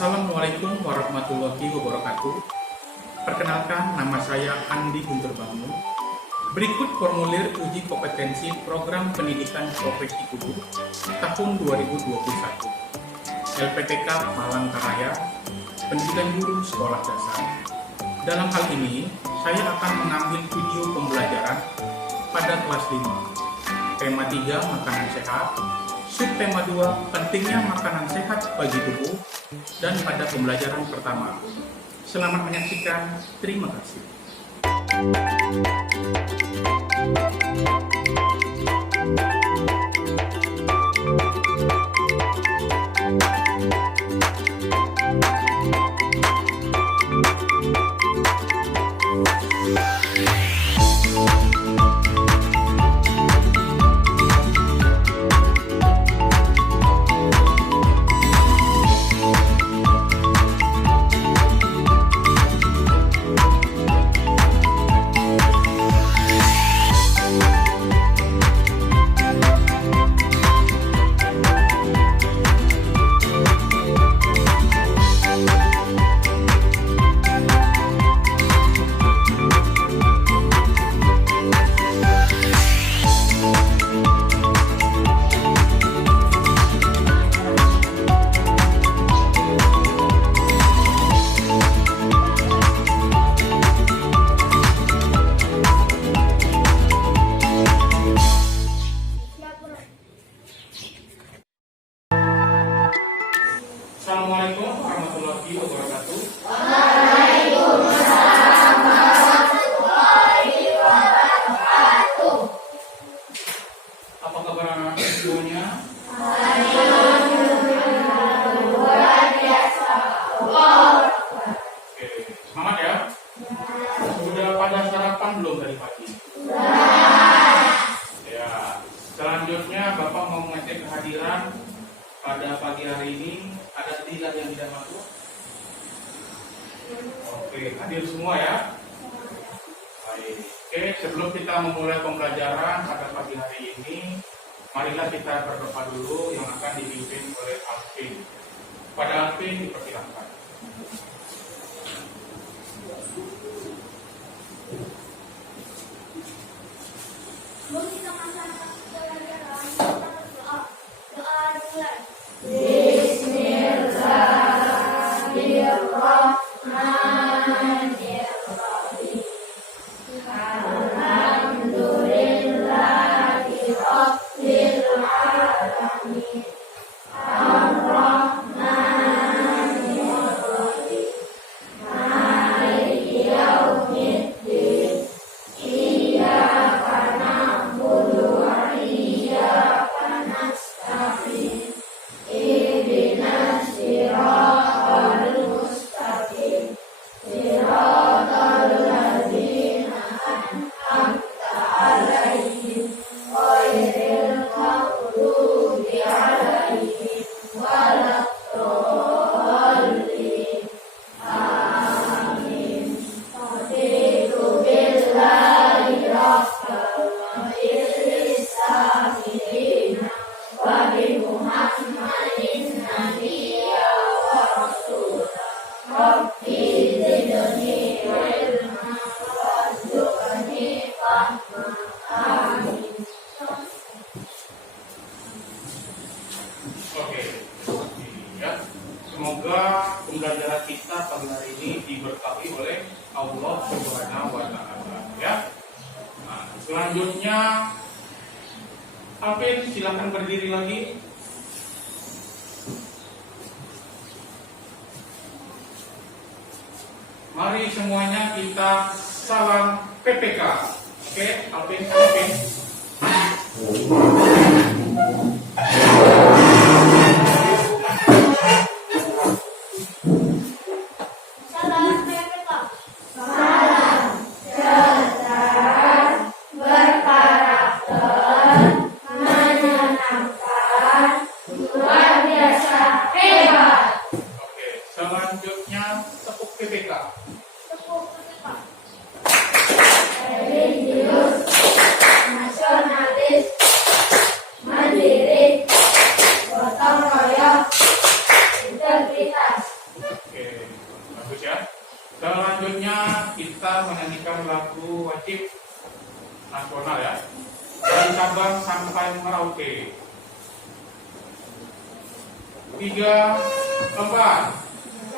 Assalamualaikum warahmatullahi wabarakatuh. Perkenalkan, nama saya Andi Guntur Bangun. Berikut formulir uji kompetensi program pendidikan profesi guru tahun 2021. LPTK Palangkaraya, pendidikan guru sekolah dasar. Dalam hal ini, saya akan mengambil video pembelajaran pada kelas 5. Tema 3, makanan sehat. Subtema 2, pentingnya makanan sehat bagi tubuh. Dan pada pembelajaran pertama. Selamat menyaksikan. Terima kasih. Assalamualaikum warahmatullahi wabarakatuh. Waalaikumsalam warahmatullahi wabarakatuh. Apa kabar anak-anak semuanya? Luar biasa. Wow. Oke, semangat ya. Sudah pada sarapan belum tadi pagi? Ya. Selanjutnya Bapak mau mengecek kehadiran pada pagi hari ini. Ada 3 yang tidak masuk? Oke, hadir semua ya? Baik. Oke, sebelum kita memulai pembelajaran pada pagi hari ini, marilah kita berdoa dulu yang akan dipimpin oleh Alvin. Pada Alvin dipersilakan. Sebelum kita melaksanakan pembelajaran, kita berdoa. Doa dimulai. Bismillahirrahmanirrahim. Alhamdulillahirabbil alamin. Ar-Rahmanir-Rahim. Maliki yaumiddin. Iyyaka na'budu wa iyyaka nasta'in. Ihdinas siratal mustaqim. Siratal ladzina an'amta 'alaihim ghairil maghdubi 'alaihim waladdallin. Amin. Raditu billahi rabban wa bil islami dinan wa bi Muhammadin nabiyya wa rasulah. Rabbi zidni ilma warzuqni fahma. Amin. Oke, ya. Semoga pembelajaran kita pagi hari ini diberkahi oleh Allah Subhanahu wa Ta'ala. Ya. Nah, selanjutnya, Alvin silakan berdiri lagi. Mari semuanya kita salam PPK. Oke, Alvin. Salam PPK. Salam cerdas, berkarakter, menyenangkan, luar biasa, hebat. Oke, selanjutnya tepuk PPK. Tepuk PPK. Religius, nasionalis, Merauke. 3, 4.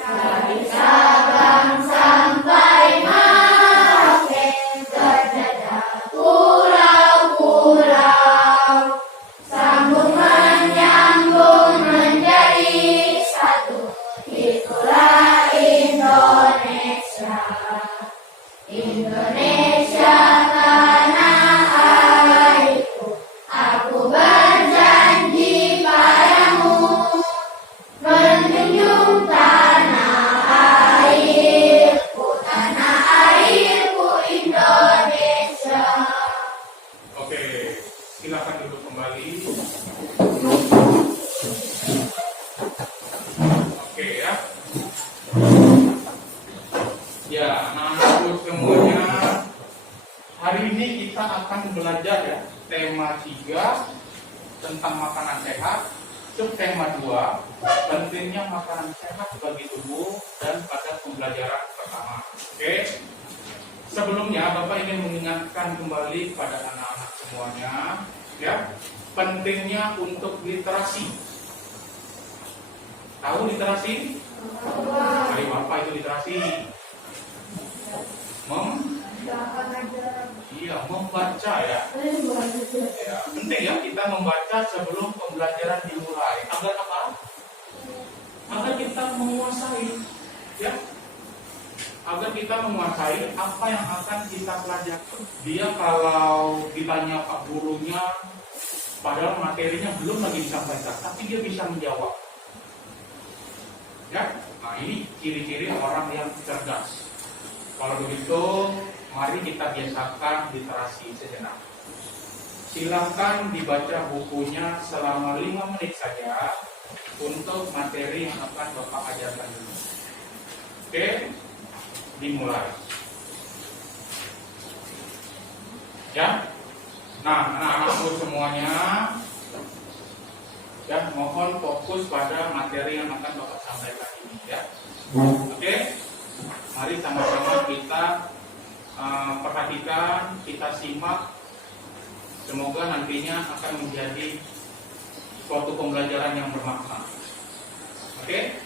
Dari Sabang sampai Merauke, terdapat pulau-pulau, sambung menyambung menjadi satu. Itulah Indonesia. Indonesia tanah airku, aku berjanji padamu, menjunjung tanah airku Indonesia. Oke, silakan duduk kembali. Oke ya. Ya, anak-anakku semuanya, hari ini kita akan belajar ya tema 3 tentang makanan sehat, subtema 2 pentingnya makanan sehat bagi tubuh, dan pada pembelajaran pertama. Oke. Sebelumnya Bapak ingin mengingatkan kembali pada anak-anak semuanya ya, pentingnya untuk literasi. Tahu literasi? Dari Bapak itu literasi. Membaca ya. Ya, penting ya kita membaca sebelum pembelajaran dimulai. Agar apa? Agar kita menguasai ya. Agar kita menguasai apa yang akan kita pelajari. Dia kalau ditanya Pak gurunya, padahal materinya belum lagi disampaikan, tapi dia bisa menjawab. Ya, nah ini ciri-ciri orang yang cerdas. Kalau begitu, mari kita biasakan literasi sejenak. Silakan dibaca bukunya selama 5 menit saja untuk materi yang akan Bapak ajarkan dulu. Oke, dimulai. Ya, nah anak-anakku semuanya, ya mohon fokus pada materi yang akan Bapak sampaikan ini ya. Oke, mari sama-sama kita perhatikan, kita simak. Semoga nantinya akan menjadi suatu pembelajaran yang bermakna. Oke?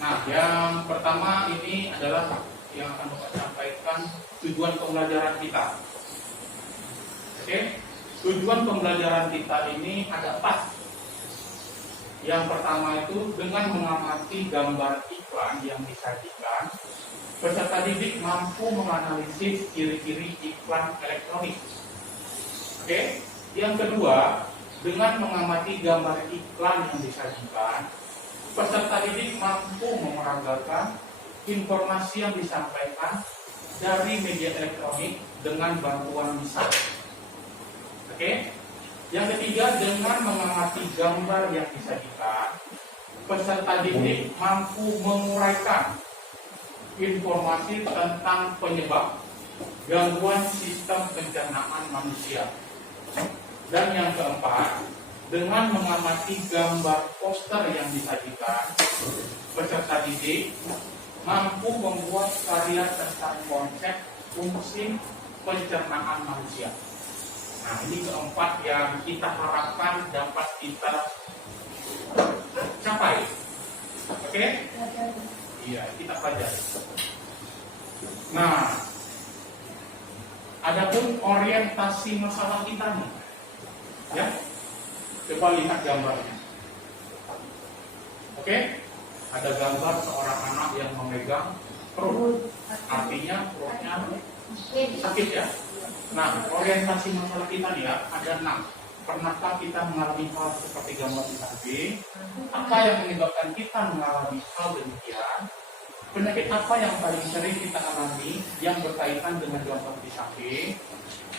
Nah, yang pertama ini adalah yang akan Bapak sampaikan tujuan pembelajaran kita. Oke? Tujuan pembelajaran kita ini ada 4. Yang pertama itu dengan mengamati gambar iklan yang disajikan, peserta didik mampu menganalisis ciri-ciri iklan elektronik. Oke? Yang kedua, dengan mengamati gambar iklan yang disajikan, peserta didik mampu memeragakan informasi yang disampaikan dari media elektronik dengan bantuan misal. Oke? Yang ketiga, dengan mengamati gambar yang disajikan, peserta didik mampu menguraikan informasi tentang penyebab gangguan sistem pencernaan manusia. Dan yang keempat, dengan mengamati gambar poster yang disajikan, peserta didik mampu membuat karya tentang konsep fungsi pencernaan manusia. Nah, ini keempat yang kita harapkan dapat kita capai. Oke? Iya, kita pelajari. Nah, adapun orientasi masalah kita nih, ya, coba lihat gambarnya. Oke? Ada gambar seorang anak yang memegang perut, artinya perutnya sakit ya. Nah, orientasi masalah kita nih ya, ada 6. Pernahkah kita mengalami hal seperti gambar di samping? Apa yang menyebabkan kita mengalami hal demikian? Penyakit apa yang paling sering kita alami yang berkaitan dengan gambar di samping?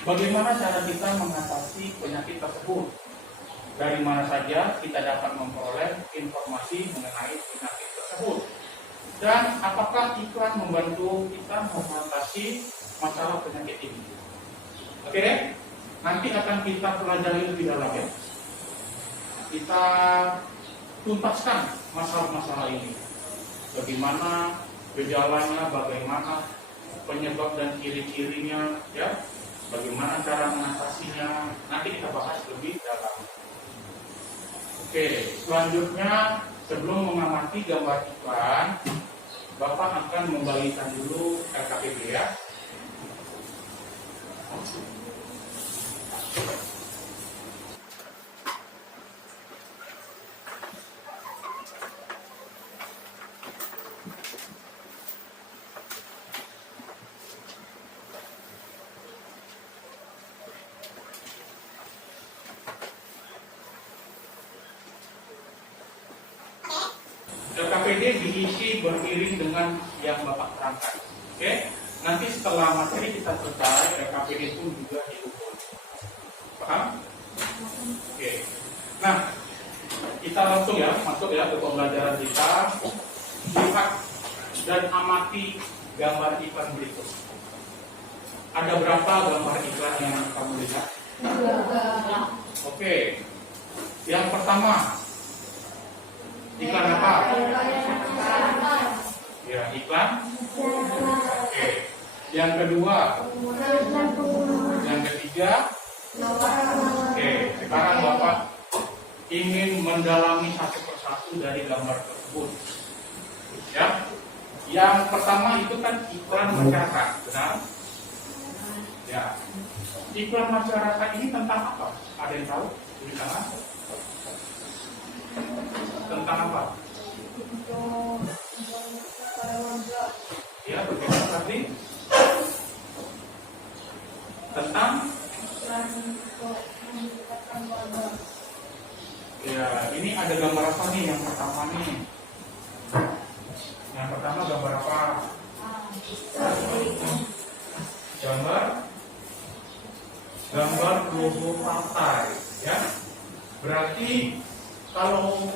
Bagaimana cara kita mengatasi penyakit tersebut? Dari mana saja kita dapat memperoleh informasi mengenai penyakit tersebut? Dan apakah iklan membantu kita mengatasi masalah penyakit ini? Oke, nanti akan kita pelajari lebih dalam ya. Kita tuntaskan masalah-masalah ini. Bagaimana gejalanya, bagaimana penyebab dan ciri-cirinya ya. Bagaimana cara mengatasinya? Nanti kita bahas lebih dalam. Oke, selanjutnya sebelum mengamati gambar iklan, Bapak akan membagikan dulu LKPD ya. LKPD diisi beriring dengan yang Bapak terangkan. Oke, nanti setelah materi kita selesai, LKPD pun juga diukur. Paham? Oke. Nah, kita langsung ya masuk ya ke pembelajaran kita. Lihat dan amati gambar iklan berikut. Ada berapa gambar iklan yang kamu lihat? Oke. Yang pertama, iklan apa? Ya, iklan. Oke. Yang kedua, yang ketiga. Oke, sekarang Bapak ingin mendalami satu persatu dari gambar tersebut. Ya. Yang pertama itu kan iklan masyarakat, benar? Ya. Iklan masyarakat ini tentang apa? Ada yang tahu? Tulisan tentang apa? Ya, bagaimana tadi? Tentang ya, ini ada gambar apa nih yang pertama nih? Yang pertama gambar apa? Gambar logo partai, ya. Berarti kalau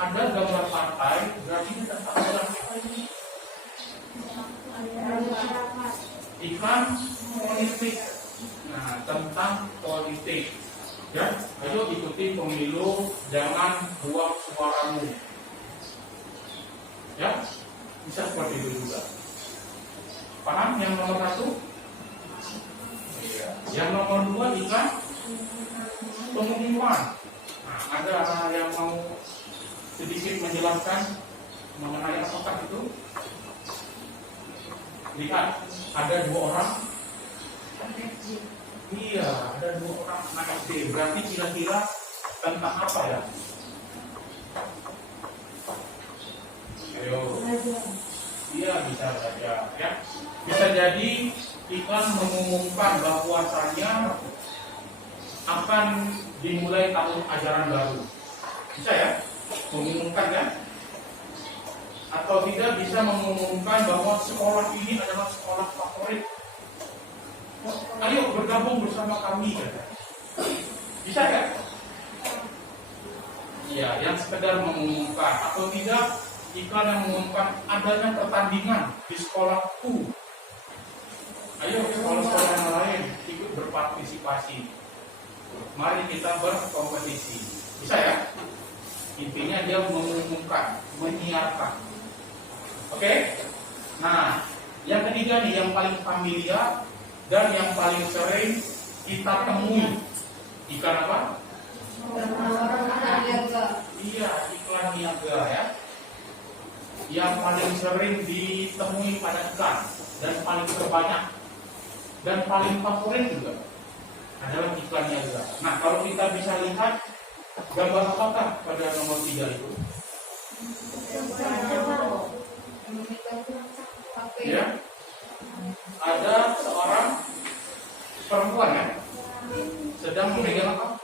ada gambar partai, berarti ini tentang apa ini? Iklan politik. Nah, tentang politik. Ya, ayo ikuti pemilu, jangan buang suaramu. Ya, bisa seperti itu juga. Paham yang nomor satu? Iya. Yang nomor dua iklan pengumuman. Nah, ada yang mau sedikit menjelaskan mengenai apakah itu? Lihat, ada dua orang. Iya, ada dua orang anak SD. Berarti kira-kira tentang apa ya? Ayo. Iya, bisa saja. Ya, bisa jadi iklan mengumumkan bahwasanya akan dimulai tahun ajaran baru. Bisa ya? Mengumumkan ya? Atau tidak bisa mengumumkan bahwa sekolah ini adalah sekolah favorit. Ayo bergabung bersama kami. Bisa ya? Iya, yang sekedar mengumumkan. Atau tidak, iklan yang mengumumkan adanya pertandingan di sekolahku. Ayo sekolah-sekolah yang lain ikut berpartisipasi. Mari kita berkompetisi. Bisa ya? Intinya dia mengumumkan, menyiarkan. Oke? Nah, yang ketiga nih, yang paling familiar dan yang paling sering kita temui. Iklan apa? Iya, iklan niaga ya. Yang paling sering ditemui pada iklan dan paling terbanyak dan paling favorit juga adalah iklan niaga. Nah, kalau kita bisa lihat gambar apakah pada nomor 3 itu? Ya, ada seorang perempuan ya, sedang memegang apa?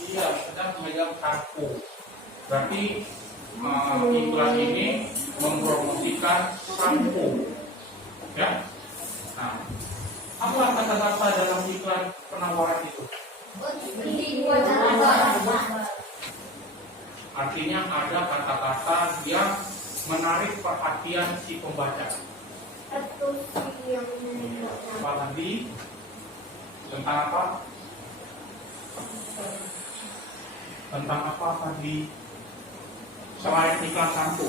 Iya, sedang memegang kartu. Berarti iklan ini mempromosikan sampo. Ya. Nah, apa kata-kata dalam iklan penawaran itu? Artinya ada kata-kata yang menarik perhatian si pembaca. Apa tadi? Tentang apa? Tentang apa tadi? Selain iklan sampo.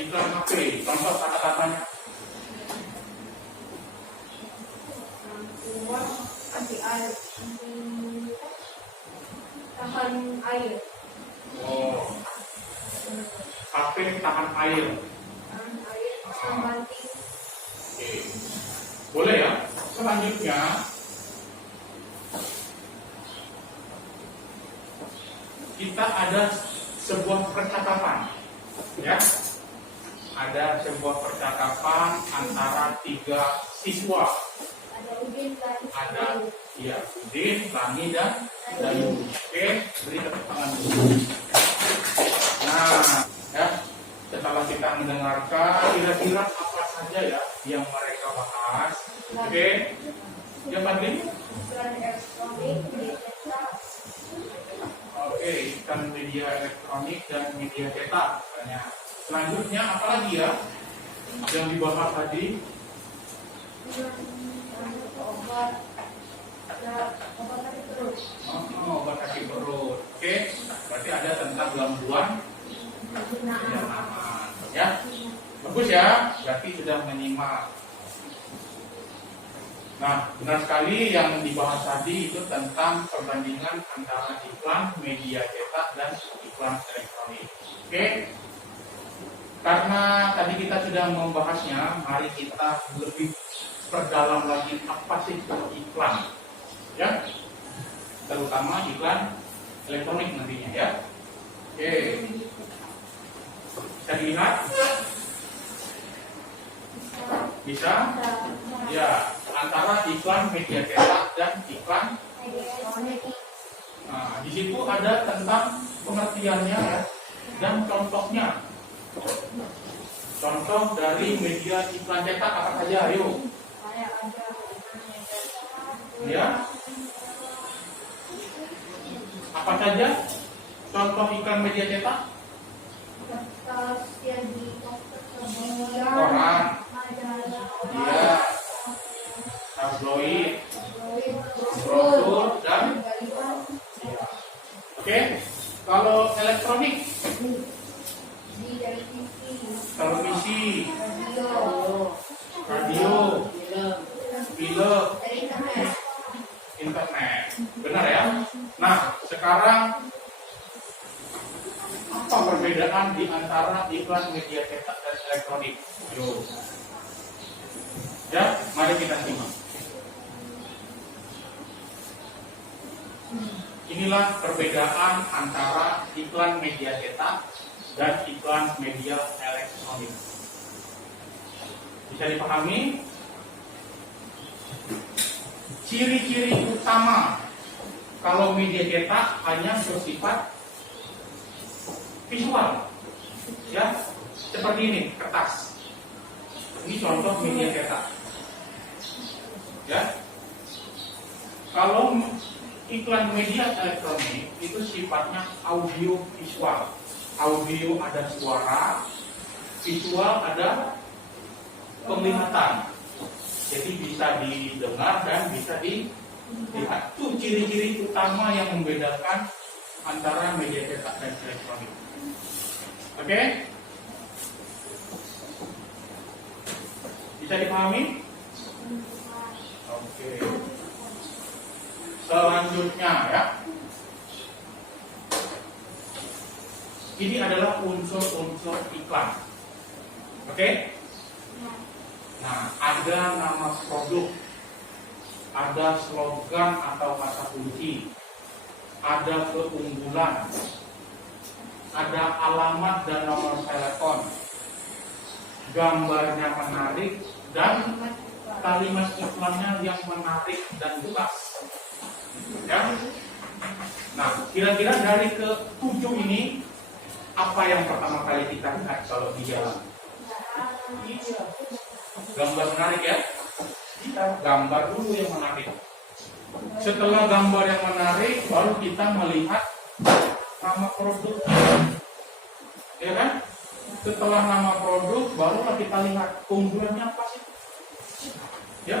Iklan HP. Contoh kata-katanya. tahan air. Oh, HP tahan air. Tahan air pasang banting. Oke, boleh ya. Selanjutnya kita ada sebuah percakapan, ya. Ada sebuah percakapan antara 3 siswa. Ada Udin dan Ada, ya, Udin, Rani, dan Dayu. Oke, beri tepuk tangan dulu. Nah, ya, setelah kita mendengarkan kira-kira apa saja ya yang mereka bahas. Oke, yang penting. iklan elektronik, media cetak. Oke, iklan media elektronik dan media cetak. Katanya. Selanjutnya apa lagi ya yang dibahas tadi? Obat. Ada obat sakit perut. Obat sakit perut. Oke, berarti ada tentang gangguan Penggunaan. pencernaan. Ya, bagus ya. Berarti sudah menyimak. Nah, benar sekali yang dibahas tadi itu tentang perbandingan antara iklan media cetak dan iklan elektronik. Oke, karena tadi kita sudah membahasnya, mari kita lebih perdalam lagi apa sih itu iklan, ya, terutama iklan elektronik nantinya ya. Oke, bisa dilihat, bisa, ya, antara iklan media cetak dan iklan. Nah, di situ ada tentang pengertiannya ya, dan contohnya. Contoh dari media iklan cetak apa saja? Ayo. Kayak ada media cetak. Ya. Apa saja? Contoh iklan media cetak? Kertas yang di kemudian Koran. majalah, Iya. Tabloid, brosur, brosur, dan galian, iya. Oke. Kalau elektronik, di dari TV, televisi, radio, radio, film, dari internet. internet. Benar ya? Nah, sekarang apa perbedaan di antara iklan media cetak dan elektronik? Yo. Ya, mari kita simak. Inilah perbedaan antara iklan media cetak dan iklan media elektronik. Bisa dipahami? Ciri-ciri utama kalau media cetak hanya bersifat visual, ya, seperti ini kertas. Ini contoh media cetak, ya. Kalau iklan media elektronik itu sifatnya audio visual. Audio ada suara, visual ada penglihatan. Jadi bisa didengar dan bisa dilihat. Itu ciri-ciri utama yang membedakan antara media cetak dan elektronik. Oke? Bisa dipahami? Oke. Selanjutnya ya. Ini adalah unsur-unsur iklan. Oke? Nah, ada nama produk, ada slogan atau kata kunci, ada keunggulan, ada alamat dan nomor telepon, gambarnya menarik, dan kalimat iklannya yang menarik dan jelas. Ya. Nah, kira-kira dari ke-7 ini, apa yang pertama kali kita lihat kalau di jalan? Iya. Gambar menarik ya. Kita gambar dulu yang menarik. Setelah gambar yang menarik, baru kita melihat nama produk. Ya kan? Setelah nama produk, barulah kita lihat keunggulannya apa sih? Ya.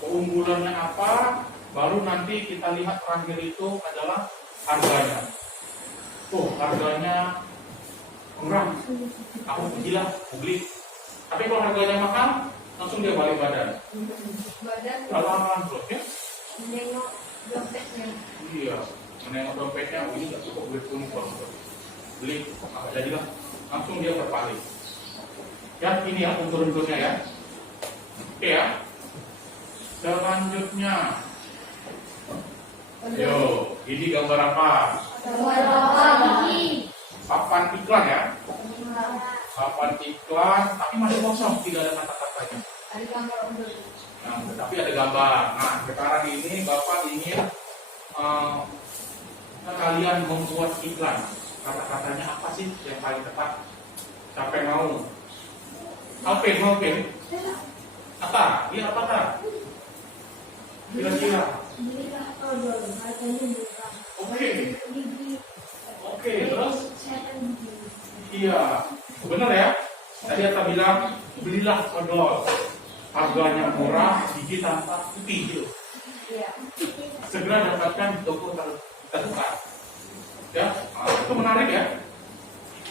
Keunggulannya apa? Baru nanti kita lihat terakhir itu adalah harganya. Tuh, harganya murah. Aku gila, beli. Tapi kalau harganya mahal, langsung dia balik badan. Badan Kalau terus ya? menengok dompetnya. Iya, menengok bertemu koruptor. Beli, jadilah langsung dia berpaling. Ya, ini ya unsur-unsurnya ya. Oke ya. Selanjutnya, yo, ini gambar apa? Papan iklan ya. Papan iklan, tapi masih kosong, tidak ada kata-katanya. Nah, tapi ada gambar. Nah, sekarang ini Bapak ingin kalian membuat iklan. Kata-katanya apa sih yang paling tepat? Siapa yang mau? Alvin, apa? Dia apa tak? Kira-kira. Oke, terus? Iya, benar ya? Tadi Ata bilang, belilah odol. Harganya murah, gigi tanpa putih gitu. Segera dapatkan di toko terdekat. Ya, itu menarik ya?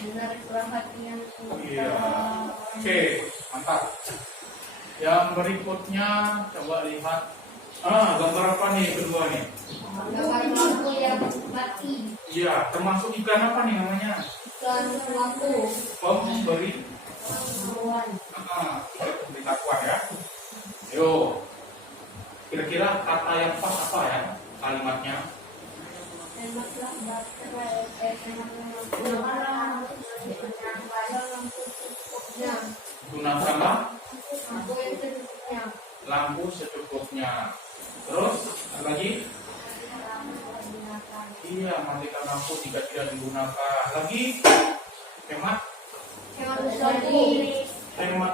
Menarik perhatian. Iya. Oke, mantap. Yang berikutnya coba lihat. Gambar apa nih kedua nih? Gambar lampu yang mati. Iya, termasuk iklan apa nih namanya? Iklan lampu. Pemberi Pemberitahuan. pemberitahuan ya. Yo, kira-kira kata yang pas apa ya kalimatnya? Tembaklah baterai. Gunakanlah Lampu yang secukupnya. lampu secukupnya. Terus apa lagi? Iya, matikan lampu jika tidak digunakan. Lagi hemat hemat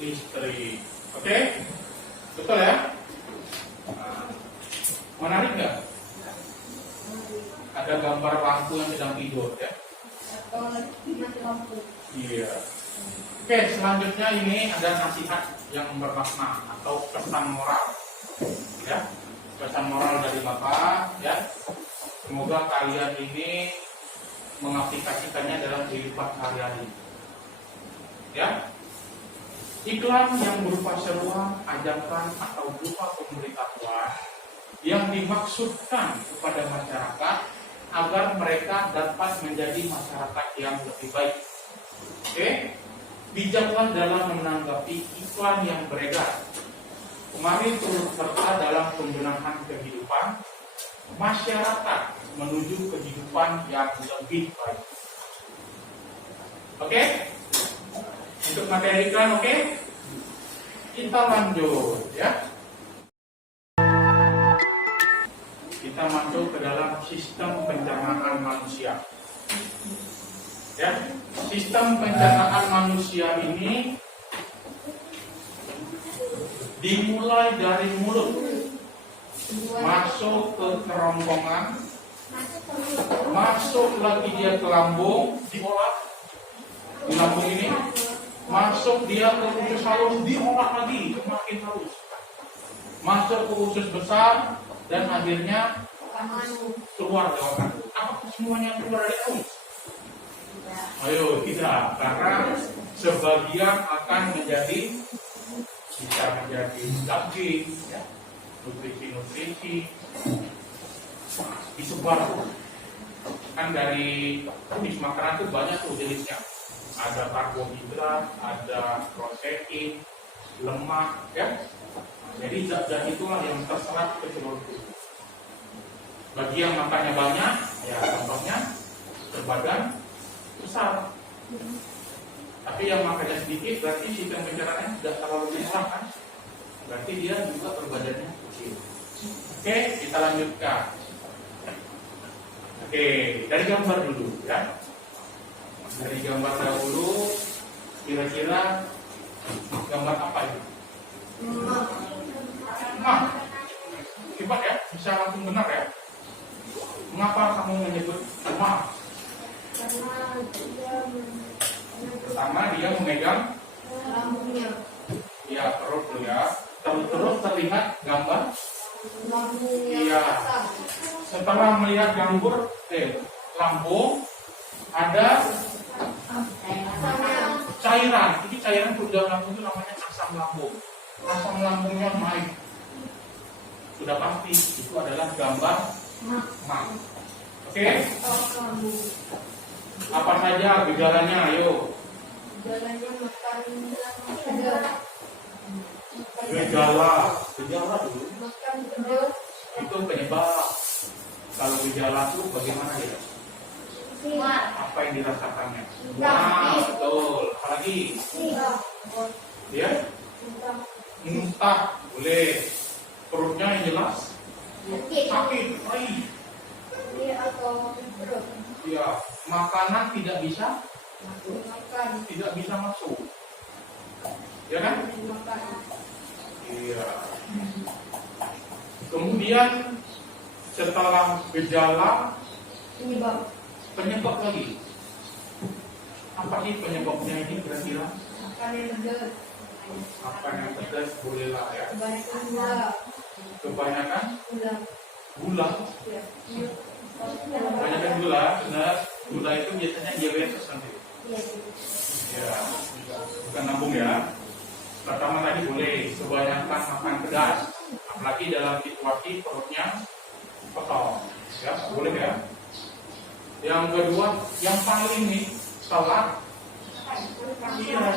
listrik. Oke? Betul ya? Nah, menarik nggak? Ada gambar lampu yang sedang tidur ya? Atau mati lampu. Iya. Oke, selanjutnya ini ada nasihat yang bermakna atau pesan moral. Ya, pesan moral dari Bapak. Ya, semoga kalian ini mengaplikasikannya dalam kehidupan sehari-hari. Ya, iklan yang berupa seruan, ajakan atau berupa pemberitahuan yang dimaksudkan kepada masyarakat agar mereka dapat menjadi masyarakat yang lebih baik. Oke, bijaklah dalam menanggapi iklan yang beredar. Mari turut serta dalam pembenahan kehidupan masyarakat menuju kehidupan yang lebih baik. Oke? Untuk materi iklan, oke? Kita lanjut ya. Kita masuk ke dalam sistem pencernaan manusia. Ya, sistem pencernaan manusia ini dimulai dari mulut, masuk ke kerongkongan, masuk lagi dia ke lambung, diolah di lambung ini, masuk dia ke usus halus, diolah lagi semakin halus, masuk ke usus besar, dan akhirnya keluar lewat kandung. Apakah semuanya keluar dari halus? Ayo tidak, karena sebagian akan bisa menjadi daging, ya, nutrisi disebar kan dari jenis makanan itu banyak tuh jenisnya. Ada karbohidrat, ada protein, lemak, ya. Jadi zat-zat itulah yang terserap ke seluruh tubuh. Bagi yang makannya banyak, ya contohnya berbadan besar. Tapi yang makannya sedikit berarti sistem pencernaannya tidak terlalu besar kan? Berarti dia juga berbadannya kecil. Oke, kita lanjutkan. Oke, dari gambar dulu ya. Dari gambar dahulu, kira-kira gambar apa itu? Coba ya, bisa langsung benar ya. Mengapa kamu menyebut rumah? Pertama dia memegang Lambungnya. ya perut dulu ya. Terus terlihat gambar. Lambungnya. Iya. Setelah melihat lambung ada cairan. Ini cairan di dalam lambung itu namanya asam lambung. Asam lambungnya naik. Sudah pasti itu adalah gambar mak. Oke, Atau kambuh. apa saja gejalanya? Ayo. Jalannya makan pedas. Gejala dulu. Makan pedas. Itu penyebab. Kalau gejala itu bagaimana ya? Apa yang dirasakannya? Nah, betul. Apalagi? Ya? Muntah, boleh. Perutnya yang jelas sakit. Atau perut. Ya, makanan tidak bisa Makan. masuk. Ya kan? Makan. Iya. Kemudian setelah gejala, penyebab lagi. Apa sih penyebabnya ini kira-kira? Makan yang pedas. Makan yang pedas bolehlah ya. Kebanyakan gula. Kebanyakan Gula. gula. Ya. Kebanyakan gula, benar. Gula itu biasanya diabetes nanti. Iya. Ya, bukan lambung ya. Pertama tadi boleh kebanyakan makan pedas, apalagi dalam situasi perutnya kosong. Ya, boleh ya. Yang kedua, yang paling nih salah,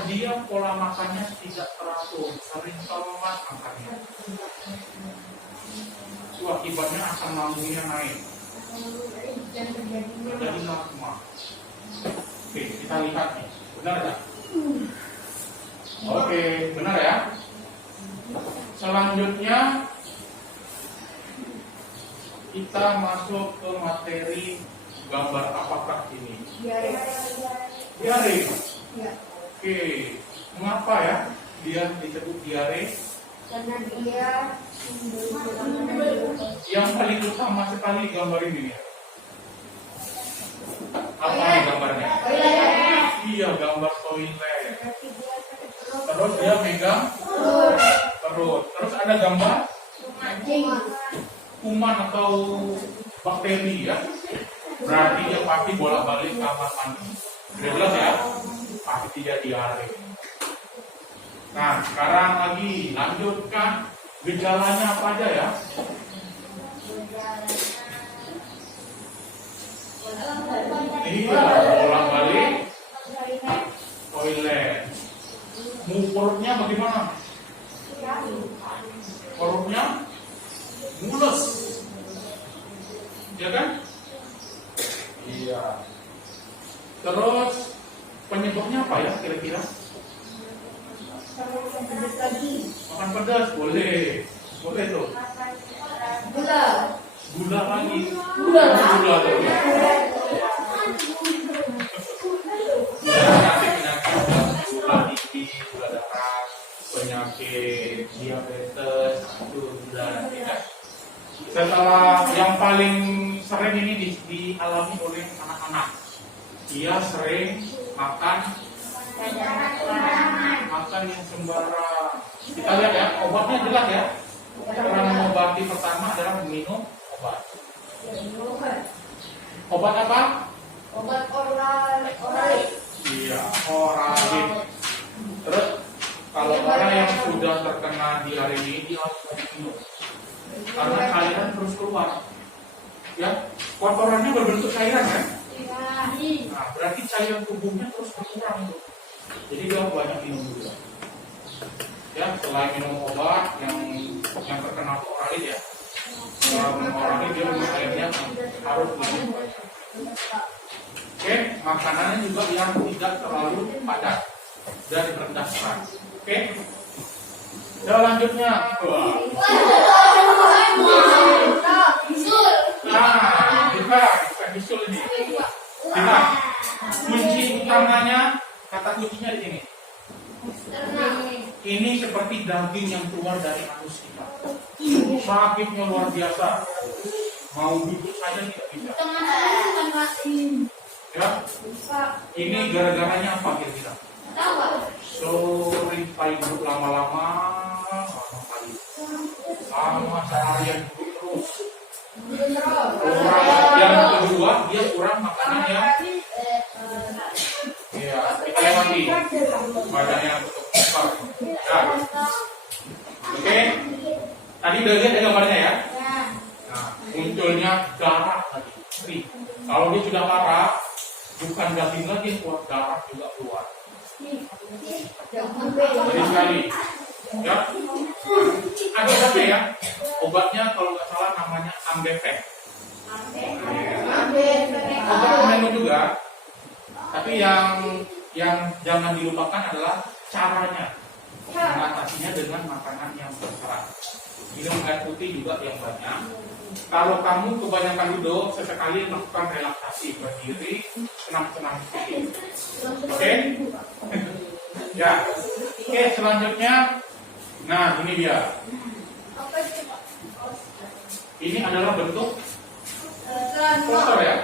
dia pola makannya tidak teratur, sering telat makannya. Itu akibatnya asam lambungnya naik. Dan terjadinya Jadi lama. Oke, kita lihat nih, benar nggak? Oke, benar ya. Selanjutnya kita masuk ke materi gambar apakah ini? diare. Diare. Ya. Oke, mengapa ya dia disebut diare? Karena dia Yang paling utama sekali gambar ini ya. Apa nih gambarnya? Iya, gambar toilet. Terus dia megang perut. Terus ada gambar kuman atau bakteri ya. Berarti dia pasti bolak-balik kamar mandi. Sudah jelas ya? Pasti tidak diare. Nah, sekarang lagi lanjutkan gejalanya apa aja ya? Iya, bolak-balik toilet. Perutnya bagaimana? Perutnya mules, ya kan? Iya. Terus penyebabnya apa ya kira-kira? Makan pedas boleh, boleh tuh. Gula lagi. Gula tuh. Ya, nanti penyakit gula tinggi, gula darah, penyakit diabetes, itu gula nanti kan. Setelah yang paling sering ini dialami oleh anak-anak, dia sering makan yang sembarang. Kita lihat ya, obatnya jelas ya. Cara mengobati pertama adalah minum obat. Obat apa? Obat oral. Iya, oralit. Terus kalau orang yang sudah terkena diare ini dia harus minum. Karena cairan terus keluar. Ya, kotorannya berbentuk cairan kan? Nah, berarti cairan tubuhnya terus berkurang tuh. Jadi dia banyak minum juga. Ya, selain minum obat yang terkena oralit ya. Setelah minum oralit dia minum airnya harus minum banyak. Oke, makanannya juga yang tidak terlalu padat dan rendah serat. Oke. Selanjutnya, bukan bisul ini. Lihat, kunci utamanya, kata kuncinya di sini. Ini seperti daging yang keluar dari anus kita. Sakitnya luar biasa. Mau duduk saja tidak bisa. Ya, ini gara-garanya apa kira-kira? Sering kali duduk lama-lama kali. Lama seharian duduk terus. Yang kedua, dia kurang makanan yang ya, kita lewati badannya untuk besar. Ya. Oke, tadi udah lihat ya gambarnya ya. Nah, munculnya darah tadi, Kalau dia sudah parah, bukan daging lagi yang keluar, darah juga keluar. Jadi sekali, ya. Ada obatnya ya. Obatnya kalau nggak salah namanya Ambefek. Obat minum juga. Tapi yang jangan dilupakan adalah caranya mengatasinya dengan makanan yang berserat. Minum air putih juga yang banyak. Kalau kamu kebanyakan duduk, sesekali lakukan relaksasi, berdiri, senam-senam sedikit. Oke? Ya. Oke, selanjutnya, nah ini dia. Ini adalah bentuk poster ya,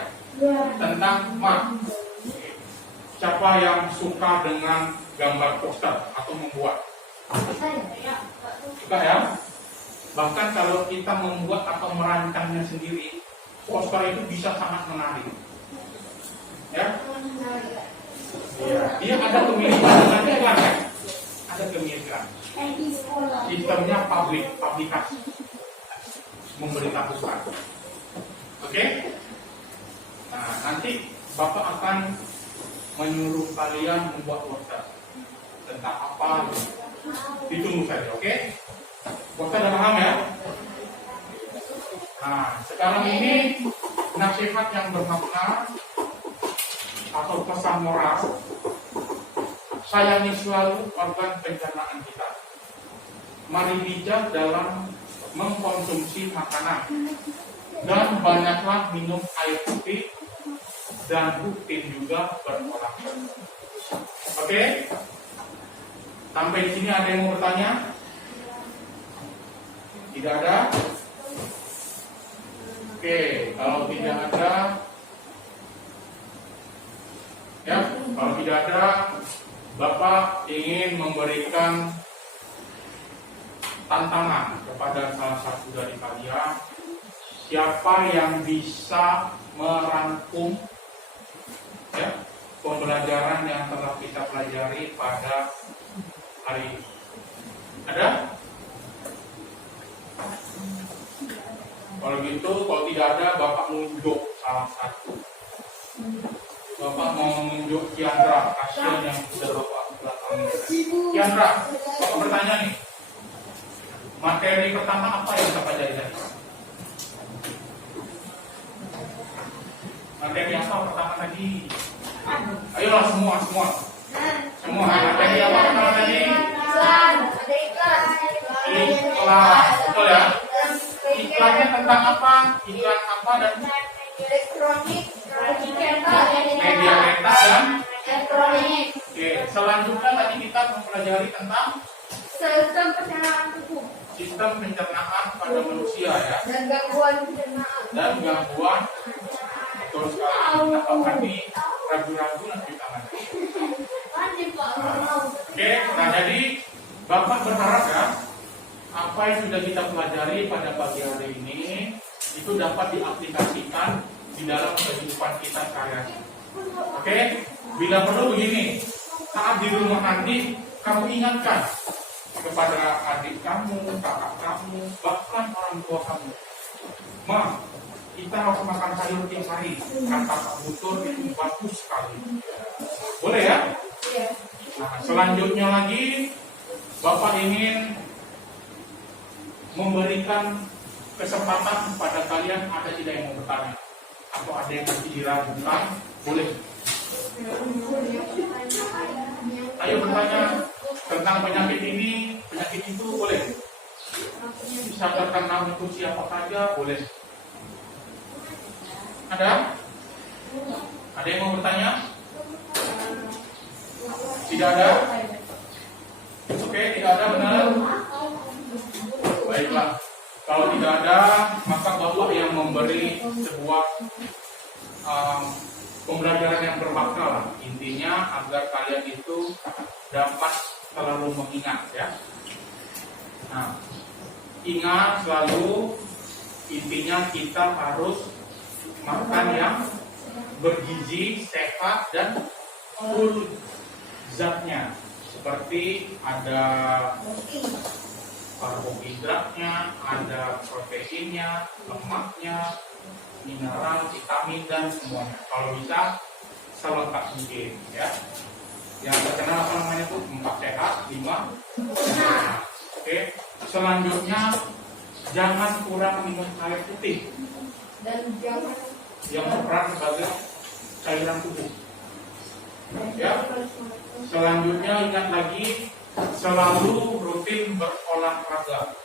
tentang siapa yang suka dengan gambar poster atau membuat? Suka ya? Bahkan kalau kita membuat atau merancangnya sendiri, poster itu bisa sangat menarik. Ya? Dia ada kemiripan dengan iklan ya? Ada kemiripan. Sistemnya publikasi. Memberitahukan. Oke? Nah, nanti Bapak akan menyuruh kalian membuat poster tentang apa? Ditunggu saja, oke? Poster udah paham ya? Nah, sekarang ini nasihat yang bermakna atau pesan moral. Sayangi selalu organ pencernaan kita. Mari bijak dalam mengkonsumsi makanan dan banyaklah minum air putih dan rutin juga berolahraga. Oke? Sampai di sini ada yang mau bertanya? Tidak ada? Oke, kalau tidak ada, ya, kalau tidak ada, Bapak ingin memberikan tantangan kepada salah satu dari kalian. Siapa yang bisa merangkum ya, pembelajaran yang telah kita pelajari pada hari ini? Ada? Kalau gitu, kalau tidak ada, Bapak menunjuk salah satu. Bapak mau menunjuk Kiandra, pasien yang sudah Bapak belakang. Kiandra, Bapak bertanya nih. Materi pertama apa yang kita pelajari tadi? Materi apa pertama tadi? Ayolah semua. Semua materi apa pertama tadi? Iklan, betul ya? Iklannya tentang apa? Iklan apa dan elektronik, media cetak dan elektronik, oke. Selanjutnya tadi kita mempelajari tentang sistem pencernaan tubuh sistem pencernaan pada manusia ya, dan gangguan pencernaan. Betul sekali. Apa tadi ragu-ragu nanti tangan. Oke, nah jadi Bapak berharap ya apa yang sudah kita pelajari pada pagi hari ini itu dapat diaplikasikan di dalam kehidupan kita sehari-hari. Oke, bila perlu begini, saat di rumah nanti kamu ingatkan kepada adik kamu, kakak kamu, bahkan orang tua kamu, Ma, kita harus makan sayur tiap hari. Kata Pak Butur itu bagus sekali. Boleh ya? Nah, selanjutnya lagi, Bapak ingin memberikan kesempatan kepada kalian, ada tidak yang mau bertanya? Atau ada yang masih diragukan? Boleh. Ayo bertanya tentang penyakit ini, penyakit itu, boleh. Bisa terkena itu siapa saja, boleh. Ada? Ada yang mau bertanya? Tidak ada? Oke, tidak ada, benar? Baiklah. Kalau tidak ada, maka Bapak yang memberi sebuah pembelajaran yang bermakna lah. Intinya agar kalian itu dapat selalu mengingat ya. Nah, ingat selalu, intinya kita harus makan yang bergizi, sehat dan full zatnya. Seperti ada karbohidratnya, ada proteinnya, lemaknya, mineral, vitamin dan semuanya. Kalau bisa selengkap mungkin ya. Yang terkenal apa namanya itu 4 sehat, 5 sempurna. Oke. Selanjutnya jangan kurang minum air putih Dan jangan yang berperan sebagai cairan tubuh. Ya. Selanjutnya ingat lagi selalu rutin berolahraga.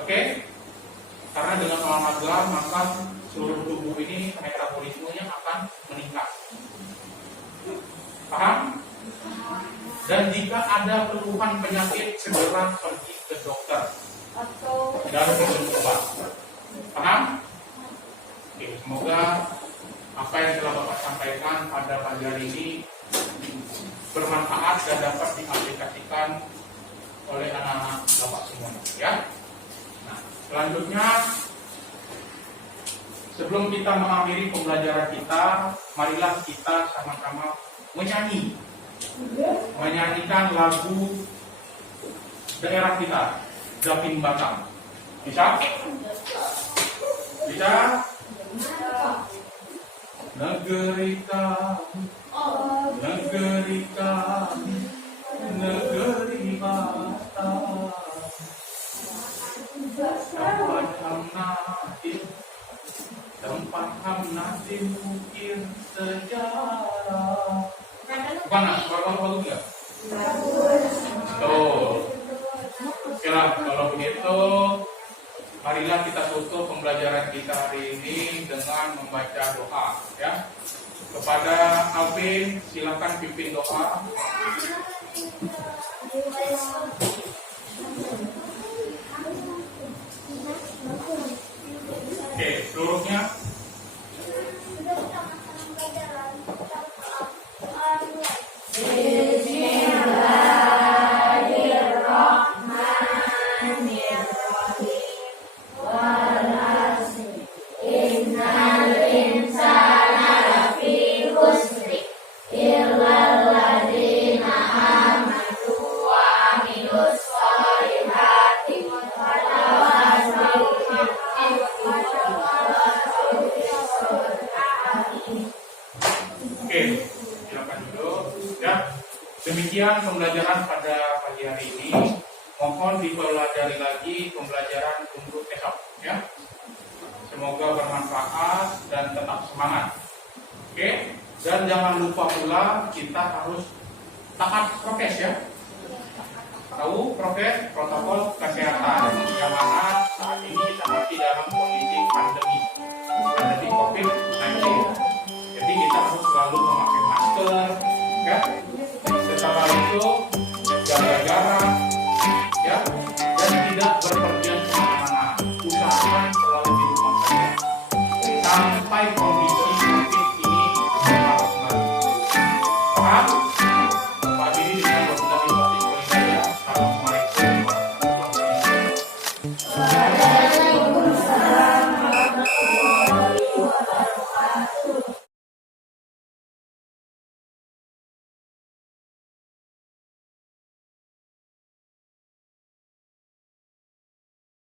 Oke? Karena dengan olahraga maka seluruh tubuh ini metabolismenya akan meningkat. Paham? Dan jika ada keluhan penyakit segera pergi ke dokter atau dan minum obat. Paham? Oke, semoga apa yang telah Bapak sampaikan pada pagi hari ini bermanfaat dan dapat diaplikasikan oleh anak-anak Bapak semuanya ya. Nah, selanjutnya sebelum kita mengakhiri pembelajaran kita, marilah kita sama-sama menyanyikan lagu daerah kita, Japim Batam. Bisa? Bisa? Negeri kami, negeri kami, negeri Batam. Tempat Hamnatin, tempat Hamnatin ukir sejarah. Mana? Bagus nggak? Tuh. Oke lah, kalau begitu marilah kita tutup pembelajaran kita hari ini dengan membaca doa ya. Kepada Alvin silakan pimpin doa. Oke, seluruhnya. Oke, silakan duduk ya. Demikian pembelajaran pada pagi hari ini. Mohon dipelajari lagi pembelajaran untuk esok ya. Semoga bermanfaat dan tetap semangat. Oke, dan jangan lupa pula kita harus taat prokes ya. Tahu prokes, protokol kesehatan yang mana saat ini kita masih dalam kondisi pandemi COVID-19. Jadi kita harus selalu memakai masker, ya. Setelah itu jaga jarak, ya, dan tidak berpergian kemana-mana. Usahakan selalu di rumah saja sampai